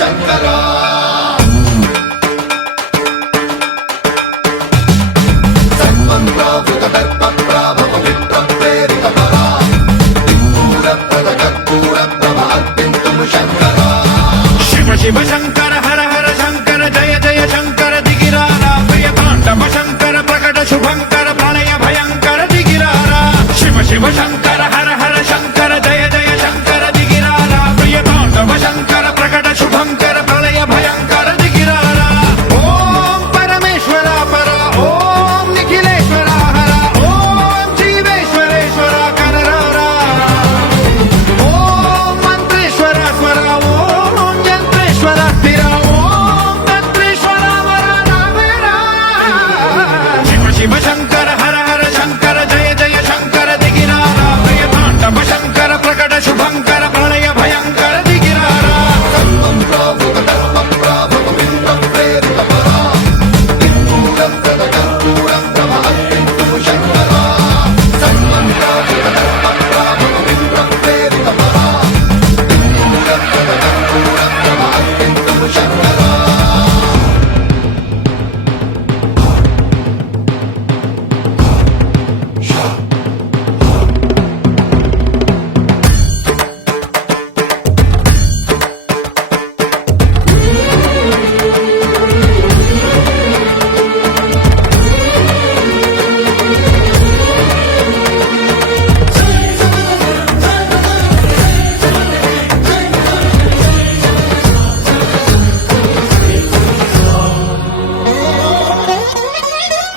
శంకరా సర్వం ప్రావృత దర్ప ప్రాభవ విప్ర ప్రేరిత పరా దిక్పూర ప్రద కర్పూర ప్రభ అర్పింతుము శంకరా శివ శివ శంకర హర హర శంకర జయ జయ శంకర దిగిరారా ప్రియ తాండవ శంకర ప్రకట శుభంకర ప్రళయ భయంకర దిగిరారా శివ శివ శంకర హర హర శంకర జయ జయ శంకర దిగిరారా ప్రియ తాండవ శంకర ప్రకట శుభంకర ప్రళయ భయంకర దిగిరారా ఓం పరమేశ్వర పర ఓం నిఖిలేశ్వర హర ఓం జీవేశ్వరేశ్వర కరరారా ఓం మంత్రేశ్వర స్వర ఓం యంత్రేశ్వర స్థిర ఓం తంత్రేశ్వర వర నావేరా శివ శివ శంకర హర హర శంకర జయ జయ శంకర దిగిరారా ప్రియ తాండవ శంకర ప్రకట శుభంకర ప్రళయ భయంకర దిగిరారా సర్వం ప్రావృత దర్ప ప్రాభవ విప్ర ప్రేరిత పరా దిక్పూర ప్రద కర్పూర ప్రభ అర్పింతుము శంకరా సర్వం ప్రావృత దర్ప ప్రాభవ విప్ర ప్రేరిత పరా దిక్పూర ప్రద కర్పూర ప్రభ అర్పింతుము శంకరా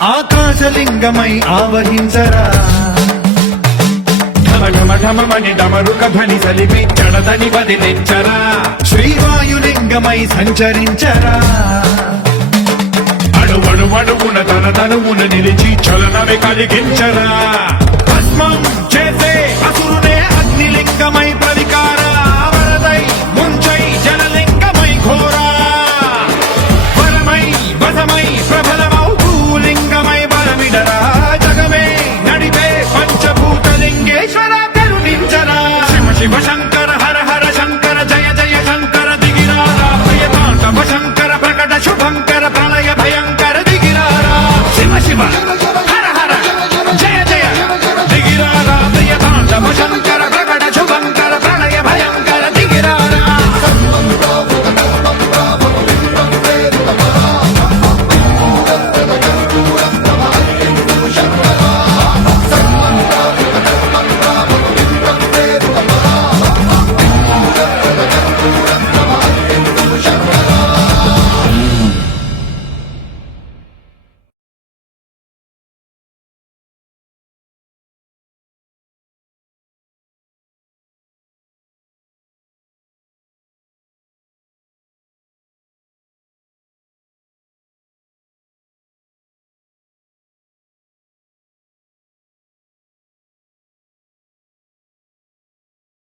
ఆకాశలింగమై ఆవహించరా ఢమ ఢమ ఢమమని డమరుక ధ్వని సలిపి జడదని వదిలించరా శ్రీవాయులింగమై సంచరించరా అణువణువున తన తనువున నిలిచి చలనమే కలిగించరా భస్మం చేసే